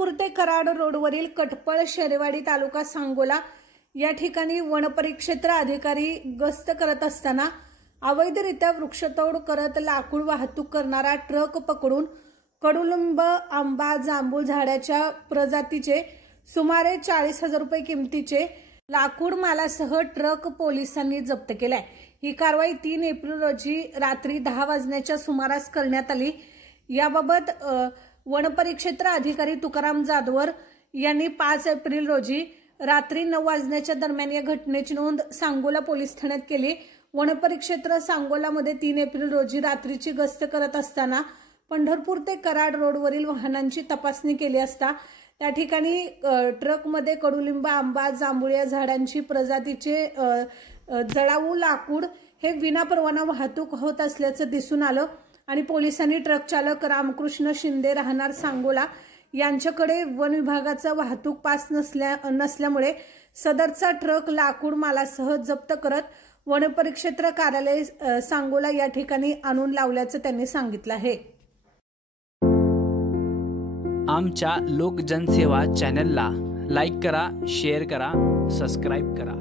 पंढरपूर ते कराड रोडवरील कटपळ शेरेवाडी तालुका सांगोला या ठिकाणी वनपरिक्षेत्र अधिकारी गस्त करत असताना अवैधरित्या वृक्षतोड करत लाकूड वाहतूक करणारा ट्रक पकडून कडुलिंब आंबा जांभूळ झाडाच्या प्रजातीचे सुमारे 40,000 रुपये किमतीचे लाकूड मालासह ट्रक पोलिसांनी जप्त केलाय। ही कारवाई 3 एप्रिल रोजी रात्री 10 वाजण्याच्या सुमारास करण्यात आली। याबाबत वनपरिक्षेत्र अधिकारी तुकाराम जाधवर यांनी 5 एप्रिल रोजी रात्री 9 वाजण्याच्या दरम्यान या घटनेची नोंद सांगोला पोलीस ठाण्यात केली। वनपरिक्षेत्र सांगोलामध्ये 3 एप्रिल रोजी रात्रीची गस्त करत असताना पंढरपूर ते कराड रोडवरील वाहनांची तपासणी केली असता त्या ठिकाणी ट्रकमध्ये कडुलिंब आंबा जांभूळ या झाडांची प्रजातीचे जळाऊ लाकूड हे विनापरवाना वाहतूक होत असल्याचं दिसून आलं आणि पोलिसांनी ट्रक चालक रामकृष्ण शिंदे राहणार सांगोला यांच्याकडे वन विभागाचा वाहतूक पास नसल्यामुळे सदरचा ट्रक लाकूड मालासह जप्त करत वनपरिक्षेत्र कार्यालय सांगोला या ठिकाणी आणून लावल्याचं त्यांनी सांगितलं आहे। आमच्या लोक जनसेवा चॅनलला लाईक करा, शेअर करा, सबस्क्राइब करा।